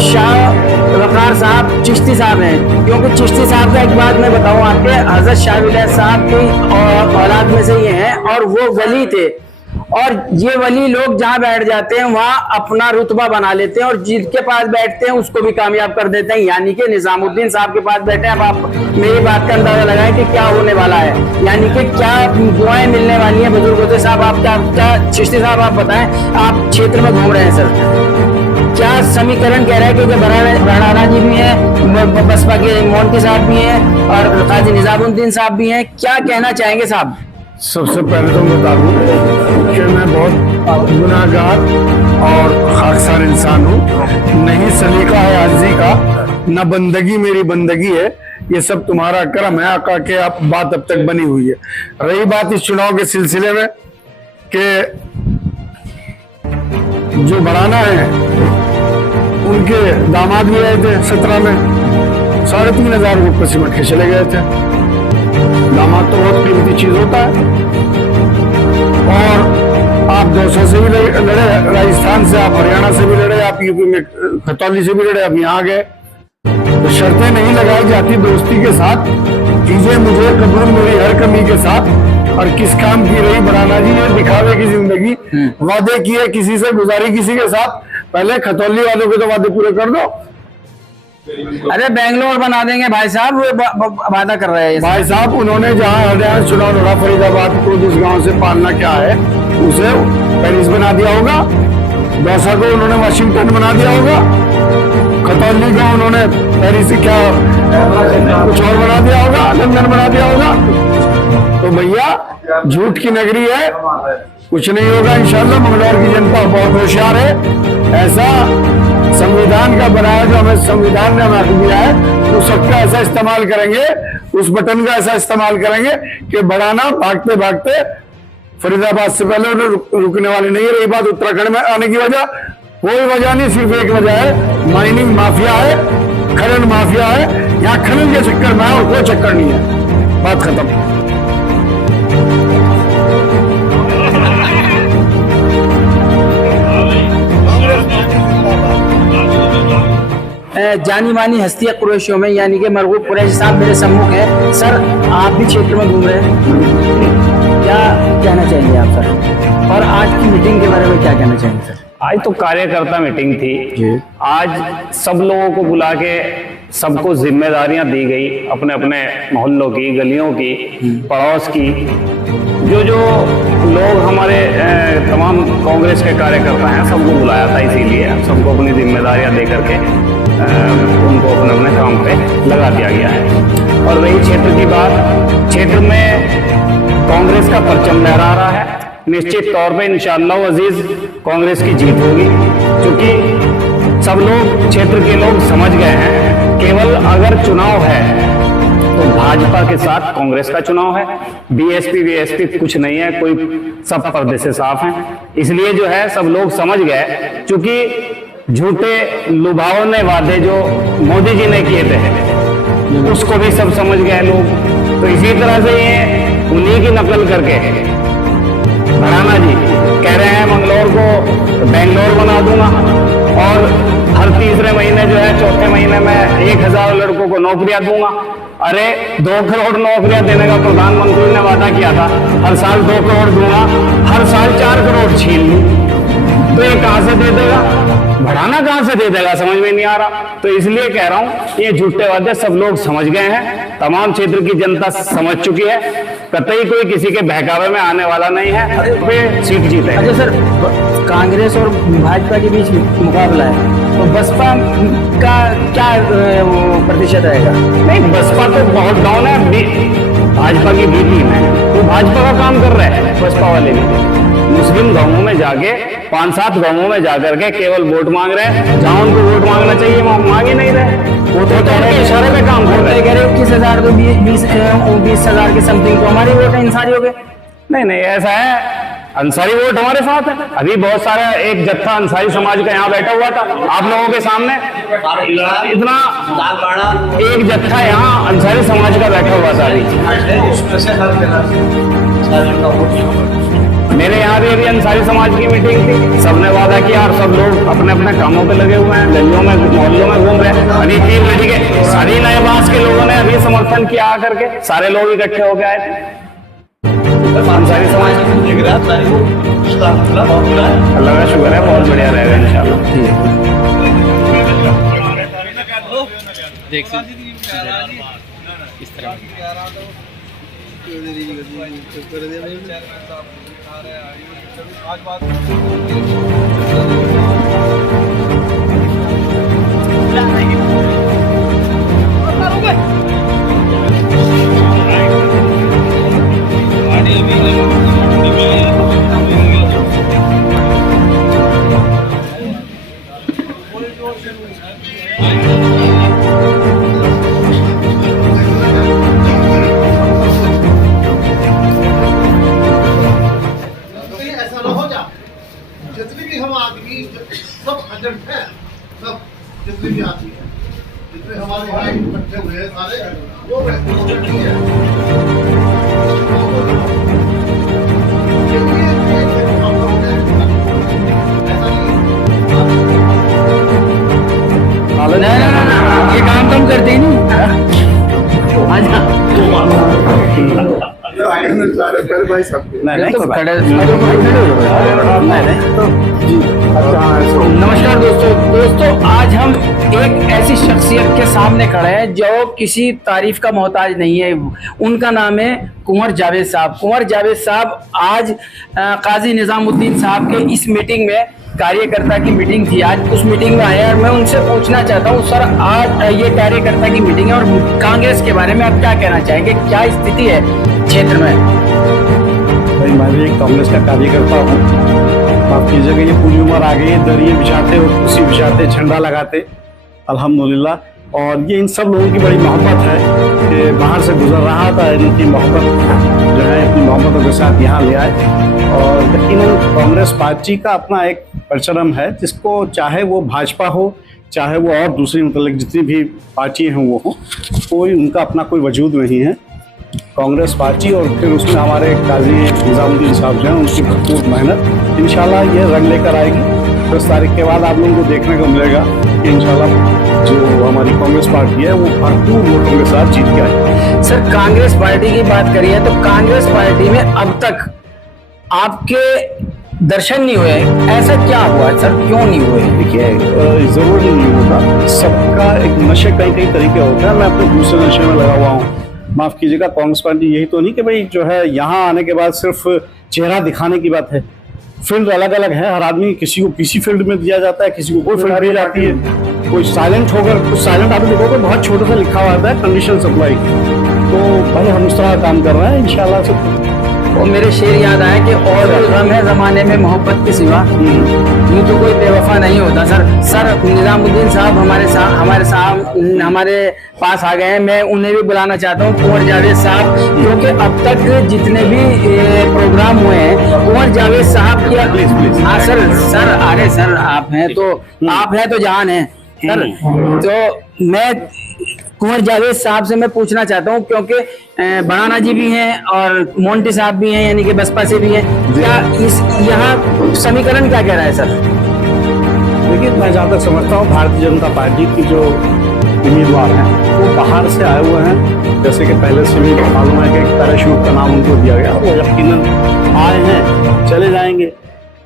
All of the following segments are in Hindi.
शाह वकार साहब चिश्ती साहब हैं, क्योंकि चिश्ती साहब का एक बात मैं बताऊं आपके, हजरत शाह विलायत साहब की औलाद में से ये हैं और वो वली थे। और ये वली लोग जहाँ बैठ जाते हैं वहाँ अपना रुतबा बना लेते हैं और जिसके पास बैठते हैं उसको भी कामयाब कर देते हैं। यानी कि निजामुद्दीन साहब के पास बैठे हैं। अब आप मेरी बात का अंदाजा लगाएं कि क्या होने वाला है, यानी कि क्या दुआएं मिलने वाली हैं बुजुर्गों से। साहब आप क्या चिश्ती साहब आप बताएं, आप क्षेत्र में घूम रहे हैं सर, क्या समीकरण कह रहा है कि भराना जी भी हैं, बसपा के मोंटी साहब भी हैं और काजी निजामुद्दीन साहब भी हैं, क्या कहना चाहेंगे साहब? सबसे पहले तो बता दूं कि मैं बहुत गुनाहगार और खाकसार इंसान हूँ। नहीं सलीका है आजी का, न बंदगी मेरी बंदगी है, ये सब तुम्हारा करम है आका के। आप बात अब तक बनी हुई है। रही बात इस चुनाव के सिलसिले में कि जो बढ़ाना है उनके दामाद भी आए थे 17 में, 3,500 वोट पर सिमट के चले गए थे। दामाद तो बहुत कीमती चीज होता है। और आप 200 से भी लड़े, राजस्थान से, आप हरियाणा से भी लड़े, आप यूपी में खतौली से भी लड़े, अब यहाँ गए। तो शर्तें नहीं लगाई जाती दोस्ती के साथ, कीजिए मुझे कबूल मेरी हर कमी के साथ। और किस काम की रही बढ़ाना जी, ये दिखावे की जिंदगी। वादे किए किसी से, गुजारी किसी के साथ। पहले खतौली वालों के तो वादे पूरे कर दो। अरे बेंगलोर बना देंगे भाई साहब, वो वादा कर रहे हैं भाई साहब। उन्होंने जहाँ हरियाणा चुनाव लड़ा, फरीदाबाद को जिस गांव से पालना क्या है उसे पेरिस बना दिया होगा, दौसा को उन्होंने वाशिंगटन बना दिया होगा, खतौली को उन्होंने पेरिस क्या कुछ और बना दिया होगा, लंदन बना दिया होगा। तो भैया झूठ की नगरी है, कुछ नहीं होगा इंशाल्लाह। मंगलौर की जनता बहुत होशियार है। ऐसा संविधान का बनाया जो हमें संविधान ने हमें दिया है, उस सबका ऐसा इस्तेमाल करेंगे, उस बटन का ऐसा इस्तेमाल करेंगे कि बढ़ाना भागते भागते फरीदाबाद से पहले उन्हें रुकने वाली नहीं। रही बात उत्तराखंड में आने की वजह, कोई वजह नहीं, सिर्फ एक वजह है, माइनिंग माफिया है, खनन माफिया है। यहाँ खनन के चक्कर में है और कोई चक्कर नहीं है, बात खत्म। जानी मानी हस्तियां कुरैशियों में, यानी कि मरगूब कुरैशी साहब मेरे सम्मुख है। सर आप भी क्षेत्र में घूम रहे हैं, क्या कहना चाहेंगे आप सर? और आज की मीटिंग के बारे में क्या कहना चाहेंगे सर? आज तो कार्यकर्ता मीटिंग थी। आज सब लोगों को बुला के सबको जिम्मेदारियां दी गई, अपने अपने मोहल्लों की, गलियों की, पड़ोस की। जो जो लोग हमारे तमाम कांग्रेस के कार्यकर्ता हैं सबको बुलाया था, इसीलिए सबको अपनी जिम्मेदारियां दे करके उनको अपने अपने काम पे लगा दिया गया है। और रही क्षेत्र की बात, क्षेत्र में कांग्रेस का परचम लहरा रहा है। निश्चित तौर पे इंशाअल्लाह अजीज कांग्रेस की जीत होगी, क्योंकि सब लोग, क्षेत्र के लोग समझ गए हैं केवल अगर चुनाव है तो भाजपा के साथ कांग्रेस का चुनाव है। बीएसपी वीएसपी कुछ नहीं है, कोई सब पर्दे से साफ हैं। इसलिए जो है सब लोग समझ गए, क्योंकि झूठे लुभावने वादे जो मोदी जी ने किए थे उसको भी सब समझ गए लोग। तो इसी तरह से ये उन्हीं की नकल करके भराना जी कह रहे हैं मंगलौर को बेंगलोर बना दूंगा और हर तीसरे महीने जो है चौथे महीने में 1,000 लड़कों को नौकरियां दूंगा। अरे 2 करोड़ नौकरियां देने का प्रधानमंत्री ने वादा किया था, हर साल 2 करोड़ दूंगा, हर साल 4 करोड़ छीन लूं, तो ये कहां से दे देगा? बढ़ाना कहां से दे देगा? समझ में नहीं आ रहा। तो इसलिए कह रहा हूं ये झूठे वादे सब लोग समझ गए हैं, तमाम क्षेत्र की जनता समझ चुकी है। कतई कोई किसी के बहकावे में आने वाला नहीं है, वे सीट जीते। अच्छा सर, कांग्रेस और भाजपा के बीच मुकाबला है, तो बसपा का क्या प्रतिशत रहेगा? नहीं, बसपा तो बहुत डाउन है, भाजपा की बी टीम है, वो भाजपा का काम कर रहे हैं। बसपा वाले भी मुस्लिम गांवों में जाके 5-7 गांवों में जाकर के केवल वोट मांग रहे हैं, जहां उनको वोट मांगना चाहिए वहां मांग ही नहीं रहे। वो तो इशारे में काम कर रहे हैं। 21,000 तो 20,000 के समथिंग तो हमारी वोट है इंसारी हो गए। नहीं ऐसा है, अंसारी वोट हमारे साथ है। अभी बहुत सारा एक जत्था अंसारी समाज का यहाँ बैठा हुआ था आप लोगों के सामने, इतना एक जत्था यहाँ अंसारी समाज का बैठा हुआ था। अभी मेरे यहाँ भी अभी अंसारी समाज की मीटिंग थी, सबने वादा किया और सब लोग अपने अपने कामों पे लगे हुए हैं, गलियों में मोहल्लों में घूम रहे हैं। अभी 3 बजे के सारी नए बास के लोगों ने अभी समर्थन किया आकर के, सारे लोग इकट्ठे होके आए थे अंसारी समाज। अल्लाह का शुक्र है, बहुत बढ़िया रहेगा इंशाल्लाह। देख इस तरह ऐसा ना हो जा, जितने भी हम आदमी सब एजेंट हैं, सब जितने भी आदमी हैं, जितने हमारे यहाँ इकट्ठे हुए हैं सारे, वो एजेंट ही है। नहीं, ये काम तुम करते ही नहीं। आजा। भाई सब नहीं तो खड़े नमस्कार दोस्तों, आज हम एक ऐसी शख्सियत के सामने खड़े हैं जो किसी तारीफ का मोहताज नहीं है। उनका नाम है कुंवर जावेद साहब। कुंवर जावेद साहब आज काजी निजामुद्दीन साहब के इस मीटिंग में, कार्यकर्ता की मीटिंग थी आज, उस मीटिंग में आया। मैं उनसे पूछना चाहता हूँ, सर आज ये कार्यकर्ता की मीटिंग है और कांग्रेस के बारे में आप क्या कहना चाहेंगे, क्या स्थिति है क्षेत्र में? भाई मैं भी एक कांग्रेस का कार्यकर्ता हूँ। माफ कीजिएगा, ये पूरी उम्र आ गई है, दरिये बिछाते और कुर्सी बिछाते, झंडा लगाते, अल्हम्दुलिल्लाह। और ये इन सब लोगों की बड़ी मोहब्बत है कि बाहर से गुजर रहा था, इनकी मोहब्बत जो है अपनी मोहब्बतों के साथ यहाँ ले आए। और यकीनन कांग्रेस पार्टी का अपना एक परचम है, जिसको चाहे वो भाजपा हो, चाहे वो और दूसरी मतलब जितनी भी पार्टी हैं वो हो, कोई उनका अपना कोई वजूद नहीं है। कांग्रेस पार्टी और फिर उसमें हमारे काजी निजामुद्दीन साहब जो हैं, उनकी भरपूर मेहनत इंशाल्लाह ये रंग लेकर आएगी। 10 तारीख के बाद आप लोगों को देखने को मिलेगा कि इंशाल्लाह जो हमारी कांग्रेस पार्टी है वो भरपूर वोटों के साथ जीत के आएगी। सर कांग्रेस पार्टी की बात करिए तो कांग्रेस पार्टी में अब तक आपके दर्शन नहीं हुए, ऐसा क्या हुआ सर, क्यों नहीं हुए? देखिए जरूर नहीं होगा, सबका एक नशे कई कई तरीके होते हैं। मैं अपने दूसरे नशे में लगा हुआ हूँ। माफ कीजिएगा, कांग्रेस पार्टी यही तो नहीं कि भाई जो है यहाँ आने के बाद सिर्फ चेहरा दिखाने की बात है। फील्ड अलग अलग है, हर आदमी किसी को किसी फील्ड में दिया जाता है, किसी को कोई फील्ड दी जाती है। कोई साइलेंट होकर, कुछ साइलेंट आप देखोगे बहुत छोटा सा लिखा हुआ आता है कंडीशन सप्लाई। तो भाई हम इस तरह काम कर रहे हैं इंशाल्लाह से। वो मेरे शेर याद आए कि और भी गम है जमाने में मोहब्बत के सिवा, यूं तो कोई बेवफा नहीं होता। सर निजामुद्दीन साहब हमारे पास आ गए हैं। मैं उन्हें भी बुलाना चाहता हूँ, कुंवर जावेद साहब, क्योंकि अब तक जितने भी प्रोग्राम हुए हैं कुंवर जावेद साहब की। प्लीज हाँ सर अरे सर आप हैं तो जान है सर। तो मैं कुंवर जावेद साहब से मैं पूछना चाहता हूँ, क्योंकि बनाना जी भी हैं और मोंटी साहब भी हैं, यानी कि बसपा से भी हैं। क्या इस यहाँ समीकरण क्या कह रहा है सर? देखिए मैं जहाँ तक समझता हूँ भारतीय जनता पार्टी की जो उम्मीदवार हैं वो बाहर से आए हुए हैं। जैसे कि पहले से भी मालूम है कि एक पैराशूट का नाम उनको दिया गया, वो यकीनन आए हैं, चले जाएंगे।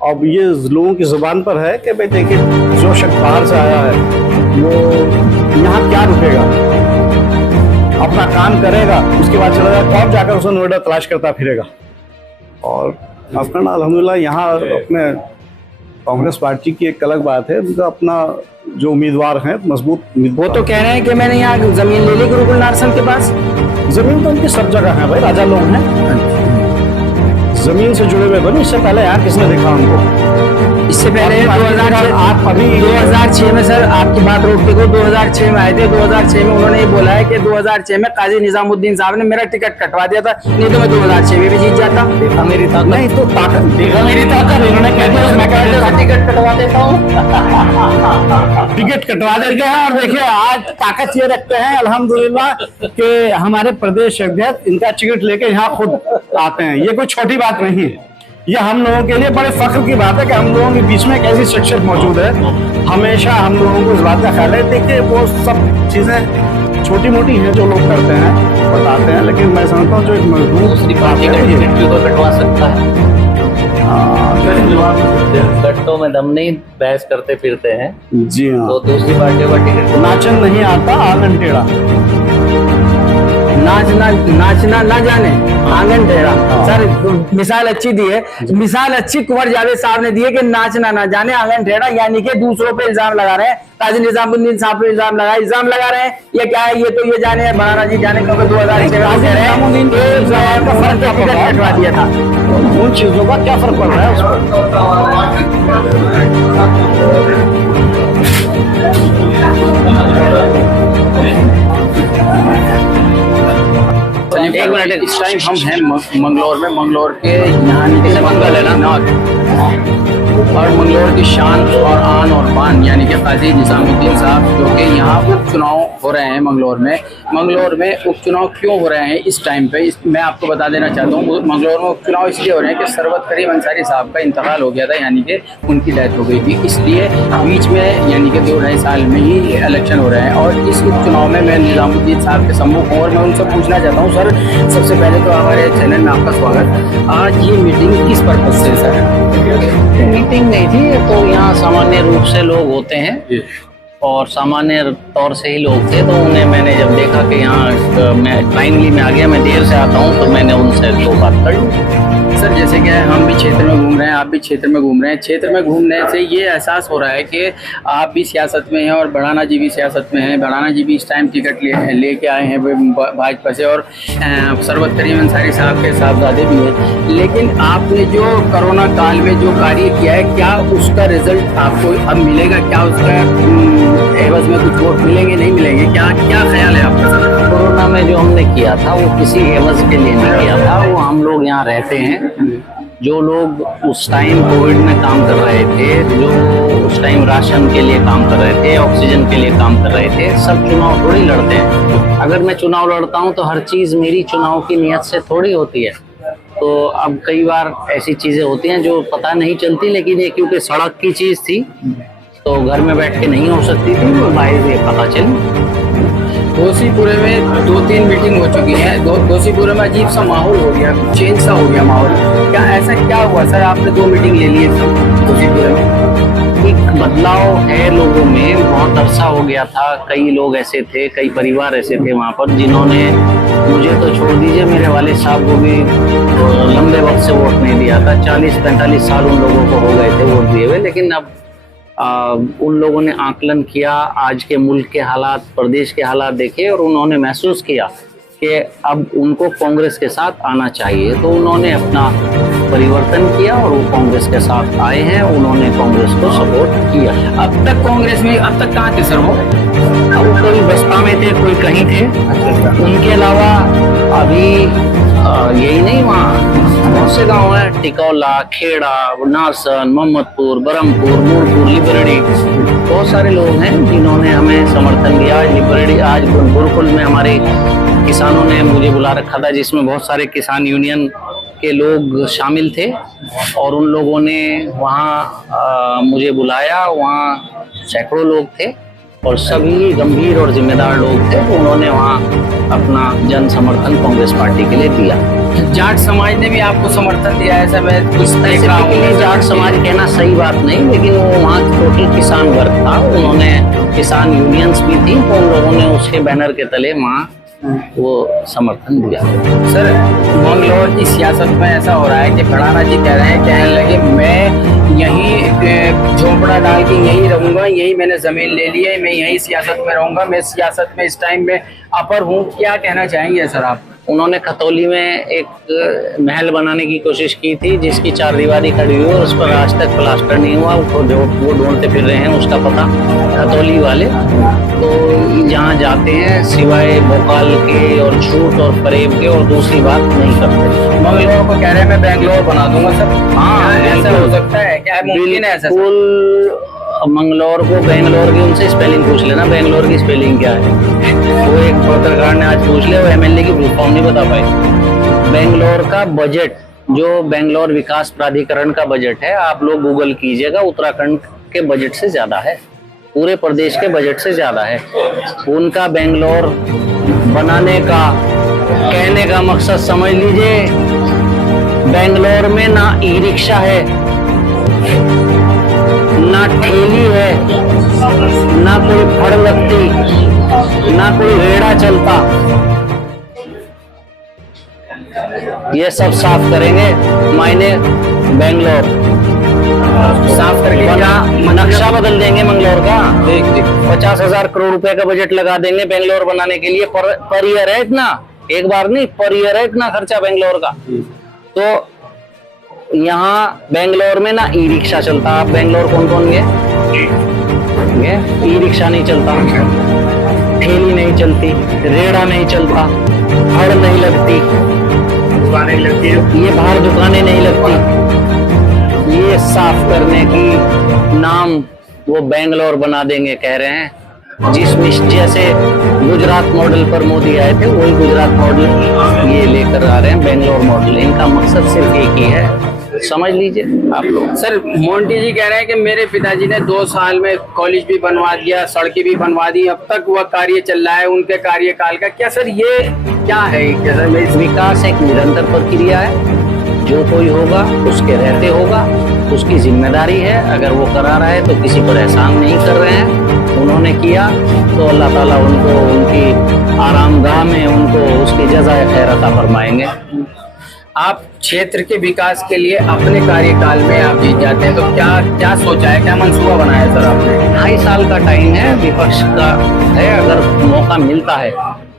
अब ये लोगों की जुबान पर है कि भाई देखिए जो शख्स बाहर से आया है वो यहाँ क्या रुकेगा, अपना काम करेगा, उसके बाद चला जाएगा, तब जाकर उसे नोएडा तलाश करता फिरेगा। और अफगान अल्हम्दुलिल्लाह यहाँ अपने कांग्रेस पार्टी की एक अलग बात है, उनका अपना जो उम्मीदवार हैं मजबूत। वो तो कह रहे हैं कि मैंने यहाँ जमीन ले ली गुरुकुल नारसन के पास। जमीन तो उनकी सब जगह है भाई, राजा लोग हैं, जमीन से जुड़े हुए बने। इससे पहले यहाँ किसने देखा उनको? इससे पहले 2006 में सर आपकी बात रोकते को 2006 में आए थे। 2006 में उन्होंने ये बोला है कि 2006 में काजी निजामुद्दीन साहब ने मेरा टिकट कटवा दिया था, नहीं तो मैं 2006 में भी जीत जाता। देखा मेरी ताकत, नहीं तो ताकत देखा मेरी ताकत, उन्होंने कह दिया मैं टिकट कटवा देता हूँ। टिकट कटवा देते हैं। और देखिए आज ताकत ये रखते हैं अल्हम्दुलिल्लाह कि हमारे प्रदेश अध्यक्ष इनका टिकट लेके यहाँ खुद आते हैं। ये कोई छोटी बात नहीं है। ये हम लोगों के लिए बड़े फख्र की बात है कि हम लोगों के बीच में एक ऐसी शख्सियत मौजूद है। हमेशा हम लोगों को इस बात का ख्याल है। देखिए वो सब चीजें छोटी मोटी हैं जो लोग करते हैं, बताते हैं, लेकिन मैं समझता हूँ जो एक मजबूत दूसरी पार्टी का टिकट भी कोई कटवा सकता है। गट्टों में दम नहीं, बहस करते फिरते हैं। जी हाँ, तो दूसरी पार्टियों का टिकट नाचन नहीं आता आंगन टेढ़ा। नाचना ना जाने आंगन टेढ़ा। सर मिसाल अच्छी दी है, मिसाल अच्छी कुंवर जावेद साहब ने दी है कि नाचना ना जाने आंगन टेढ़ा, यानी कि दूसरों पे इल्जाम लगा रहे हैं। काजी निजामुद्दीन साहब पे इल्जाम लगा रहे हैं। ये क्या है, ये तो ये जाने बनाना जी जाने कब 2006 कह रहे हैं का फर्क कटवा दिया था। उन चीजों का क्या फर्क पड़ रहा है उसको? एक मिनट, इस टाइम हम हैं मंगलौर में। मंगलौर के यहाँ नीचे मंगल है ना, और मंगलौर की शान और आन और बान यानी कि काजी निजामुद्दीन साहब, जो कि यहाँ उपचुनाव हो रहे हैं मंगलौर में उपचुनाव क्यों हो रहे हैं इस टाइम पे, मैं आपको बता देना चाहता हूँ। मंगलौर में उपचुनाव इसलिए हो रहे हैं कि सरवत करीम अंसारी साहब का इंतकाल हो गया था, यानी कि उनकी डेथ हो गई थी, इसलिए बीच में यानी कि 2-2.5 साल में ही इलेक्शन हो रहे हैं। और इस उपचुनाव में मैं निजामुद्दीन साहब के सम्मुख हूँ और मैं उनसे पूछना चाहता हूँ, सर सबसे पहले तो हमारे चैनल में आपका स्वागत। आज ये मीटिंग किस पर्पज से सर? मीटिंग नहीं थी, तो यहाँ सामान्य रूप से लोग होते हैं और सामान्य तौर से ही लोग थे, तो उन्हें मैंने जब देखा कि यहाँ मैं टाइमली में आ गया, मैं देर से आता हूँ, तो मैंने उनसे 2 बात कर ली। सर जैसे कि हम भी क्षेत्र में घूम रहे हैं, आप भी क्षेत्र में घूम रहे हैं, क्षेत्र में घूमने से ये एहसास हो रहा है कि आप भी सियासत में हैं और बढ़ाना जी भी सियासत में हैं। बढ़ाना जी भी इस टाइम टिकट लेके आए हैं भाजपा से, और सरवत करीम अंसारी साहब के साहबजादे भी हैं। लेकिन आपने जो कोरोना काल में जो कार्य किया है, क्या उसका रिजल्ट आपको अब मिलेगा? क्या उसका एवज में कुछ वोट मिलेंगे, नहीं मिलेंगे? क्या ख्याल है आपका? कोरोना में जो हमने किया था वो किसी एवज के लिए नहीं किया था। वो हम लोग यहाँ रहते हैं, जो लोग उस टाइम कोविड में काम कर रहे थे, जो उस टाइम राशन के लिए काम कर रहे थे, ऑक्सीजन के लिए काम कर रहे थे, सब चुनाव थोड़ी लड़ते हैं। अगर मैं चुनाव लड़ता हूँ तो हर चीज़ मेरी चुनाव की नियत से थोड़ी होती है। तो अब कई बार ऐसी चीज़ें होती हैं जो पता नहीं चलती, लेकिन ये क्योंकि सड़क की चीज़ थी तो घर में बैठ के नहीं हो सकती थी, तो बाहर ये पता चली। घोसीपुरे में 2-3 मीटिंग हो चुकी है, घोसीपुरे में अजीब सा माहौल हो गया, चेंज सा हो गया माहौल। क्या ऐसा क्या हुआ सर? आपने 2 मीटिंग ले ली है घोसीपुरे में। एक बदलाव है लोगों में, बहुत अरसा हो गया था। कई लोग ऐसे थे, कई परिवार ऐसे थे वहाँ पर, जिन्होंने मुझे तो छोड़ दीजिए, मेरे वाले साहब को भी लंबे वक्त से वोट नहीं दिया था। 40-45 साल उन लोगों को हो गए थे वोट दिए हुए, लेकिन अब उन लोगों ने आकलन किया, आज के मुल्क के हालात, प्रदेश के हालात देखे, और उन्होंने महसूस किया कि अब उनको कांग्रेस के साथ आना चाहिए। तो उन्होंने अपना परिवर्तन किया और वो कांग्रेस के साथ आए हैं, उन्होंने कांग्रेस को सपोर्ट किया। अब तक कांग्रेस में अब तक कहाँ थे सर वो? अब कोई बसपा में थे, कोई कहीं थे। उनके अलावा अभी यही नहीं, वहाँ बहुत से गांव हैं, टिकौला, खेड़ा, नासन, मोहम्मदपुर, बरमपुर, नूरपुर, लिबरेडी, बहुत सारे लोग हैं जिन्होंने हमें समर्थन दिया। लिबरेडी आज गुरुकुल में हमारे किसानों ने मुझे बुला रखा था, जिसमें बहुत सारे किसान यूनियन के लोग शामिल थे, और उन लोगों ने वहाँ मुझे बुलाया। वहाँ सैकड़ों लोग थे और सभी गंभीर और जिम्मेदार लोग थे, तो उन्होंने वहाँ अपना जन समर्थन कांग्रेस पार्टी के लिए दिया। जाट समाज ने भी आपको समर्थन दिया है? ऐसा मैं कुछ देख रहा स्पेसिफिकली हूँ। जाट समाज कहना सही बात नहीं, लेकिन वो वहाँ टोटल किसान वर्ग था, उन्होंने किसान यूनियंस भी थी, तो उन लोगों ने उसके बैनर के तले वहाँ वो समर्थन दिया। सर मंगलौर की सियासत में ऐसा हो रहा है कि भड़ाना जी कहने लगे मैं यहीं झोपड़ा डाल के यहीं रहूंगा, यही मैंने जमीन ले ली है, मैं यहीं सियासत में रहूंगा, मैं सियासत में इस टाइम में अपर हूँ। क्या कहना चाहेंगे सर आप? उन्होंने खतौली में एक महल बनाने की कोशिश की थी, जिसकी 4 दीवारी खड़ी हुई और उस पर आज तक प्लास्टर नहीं हुआ। वो ढूंढते फिर रहे हैं उसका पता, खतौली वाले। तो जहाँ जाते हैं सिवाय भोपाल के और झूठ और फरेब के और दूसरी बात नहीं करते। मंगलौर को कह रहे हैं मैं बेंगलोर बना दूंगा सर। हाँ, ऐसा हो सकता है? क्या मुमकिन है ऐसा? बिल्कुल। मंगलौर को बेंगलोर की उनसे स्पेलिंग पूछ लेना, बेंगलोर की स्पेलिंग क्या है। वो एक पत्रकार ने आज पूछ लिया, वो एमएलए की फुल फॉर्म नहीं बता पाए। बेंगलोर का बजट जो बेंगलोर विकास प्राधिकरण का बजट है, आप लोग गूगल कीजिएगा, उत्तराखंड के बजट से ज्यादा है, पूरे प्रदेश के बजट से ज्यादा है। उनका बेंगलोर बनाने का, कहने का मकसद समझ लीजिए, बेंगलोर में ना ई रिक्शा है, ना ठेली है, ना कोई फड़ लगती, ना कोई रेड़ा चलता। ये सब साफ करेंगे मायने बेंगलोर साफ करके बना, नक्शा बदल देंगे बेंगलोर का। 50,000 करोड़ रुपए का बजट लगा देंगे बेंगलोर बनाने के लिए। पर ईयर है इतना, एक बार नहीं, पर ईयर है इतना खर्चा बेंगलोर का। तो यहाँ बेंगलोर में ना ई रिक्शा चलता। आप बेंगलोर कौन कौन गए? ई रिक्शा नहीं चलता, ठेली नहीं चलती, रेड़ा नहीं चलता, फड़ नहीं लगती, दुकानें लगती है, ये बाहर दुकानें नहीं लगती। ये साफ करने की नाम वो बेंगलोर बना देंगे कह रहे हैं। जिस जैसे गुजरात मॉडल पर मोदी आए थे, वही गुजरात मॉडल ये लेकर आ रहे हैं, बेंगलोर मॉडल। इनका मकसद सिर्फ एक ही है, समझ लीजिए आप लोग। सर, मोंटी जी कह रहे हैं कि मेरे पिताजी ने 2 साल में कॉलेज भी बनवा दिया, सड़कें भी बनवा दी, अब तक वह कार्य चल रहा है उनके कार्यकाल का। क्या सर ये क्या है? क्या सर, विकास एक निरंतर प्रक्रिया है, जो कोई होगा उसके रहते होगा, उसकी जिम्मेदारी है। अगर वो करा रहा है तो किसी पर एहसान नहीं कर रहे हैं। उन्होंने किया तो अल्लाह ताला उनको उनकी आरामगाह में उनको उसकी जज़ाए खैर अता फरमाएंगे। आप क्षेत्र के विकास के लिए अपने कार्यकाल में आप जीत जाते हैं, तो क्या क्या सोचा है, क्या मंसूबा बनाया है सर आपने? 2.5 साल का टाइम है, विपक्ष का है। अगर मौका मिलता है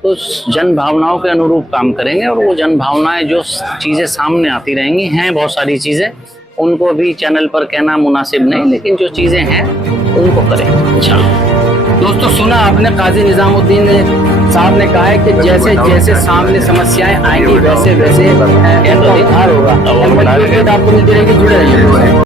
तो जन भावनाओं के अनुरूप काम करेंगे, और वो जन भावनाएं जो चीजें सामने आती रहेंगी, हैं बहुत सारी चीजें, उनको भी चैनल पर कहना मुनासिब नहीं, लेकिन जो चीजें हैं उनको करेंगे इंशाल्लाह। दोस्तों, सुना आपने, काजी निजामुद्दीन साहब ने कहा है कि जैसे जैसे सामने समस्याएं आएंगी वैसे वैसे उनका उद्धार होगा। आपको मिलती रहेगी, जुड़े रहिए।